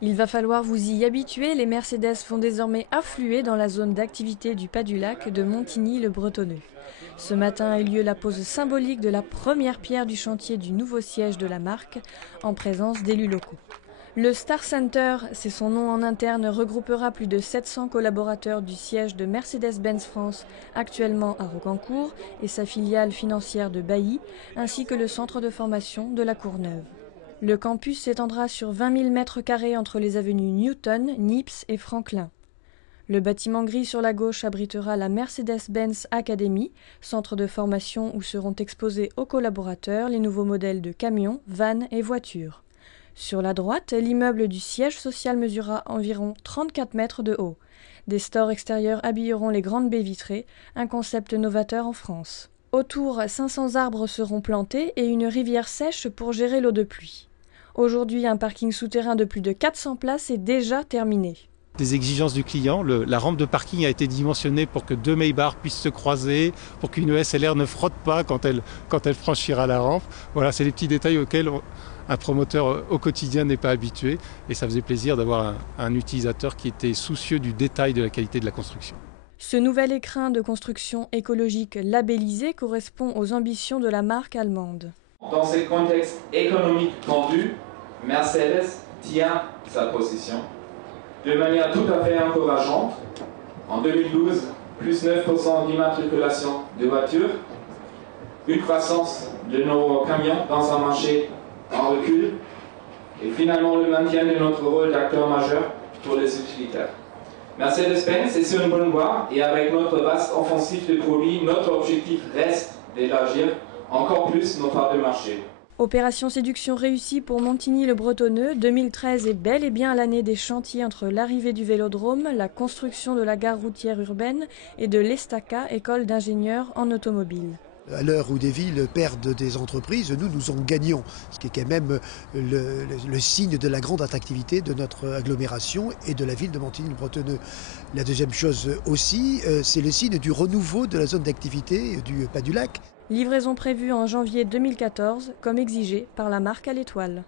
Il va falloir vous y habituer, les Mercedes vont désormais affluer dans la zone d'activité du Pas du Lac de Montigny-le-Bretonneux. Ce matin a eu lieu la pose symbolique de la première pierre du chantier du nouveau siège de la marque, en présence d'élus locaux. Le Star Center, c'est son nom en interne, regroupera plus de 700 collaborateurs du siège de Mercedes-Benz France, actuellement à Rocancourt, et sa filiale financière de Bailly, ainsi que le centre de formation de la Courneuve. Le campus s'étendra sur 20 000 m² entre les avenues Newton, Niepce et Franklin. Le bâtiment gris sur la gauche abritera la Mercedes-Benz Academy, centre de formation où seront exposés aux collaborateurs les nouveaux modèles de camions, vannes et voitures. Sur la droite, l'immeuble du siège social mesurera environ 34 mètres de haut. Des stores extérieurs habilleront les grandes baies vitrées, un concept novateur en France. Autour, 500 arbres seront plantés et une rivière sèche pour gérer l'eau de pluie. Aujourd'hui, un parking souterrain de plus de 400 places est déjà terminé. Des exigences du client, la rampe de parking a été dimensionnée pour que deux Maybach puissent se croiser, pour qu'une SLR ne frotte pas quand elle franchira la rampe. Voilà, c'est les petits détails auxquels un promoteur au quotidien n'est pas habitué, et ça faisait plaisir d'avoir un utilisateur qui était soucieux du détail de la qualité de la construction. Ce nouvel écrin de construction écologique labellisé correspond aux ambitions de la marque allemande. Dans ce contexte économique tendu, Mercedes tient sa position de manière tout à fait encourageante. En 2012, plus 9% d'immatriculation de voitures, une croissance de nos camions dans un marché en recul, et finalement le maintien de notre rôle d'acteur majeur pour les utilitaires. Mercedes-Benz est sur une bonne voie, et avec notre vaste offensive de produits, notre objectif reste d'élargir encore plus nos parts de marché. Opération séduction réussie pour Montigny-le-Bretonneux. 2013 est bel et bien l'année des chantiers entre l'arrivée du vélodrome, la construction de la gare routière urbaine et de l'Estaca, école d'ingénieurs en automobile. À l'heure où des villes perdent des entreprises, nous en gagnons, ce qui est quand même le signe de la grande attractivité de notre agglomération et de la ville de Montigny-le-Bretonneux. La deuxième chose aussi, c'est le signe du renouveau de la zone d'activité du Pas du Lac. Livraison prévue en janvier 2014, comme exigé par la marque à l'étoile.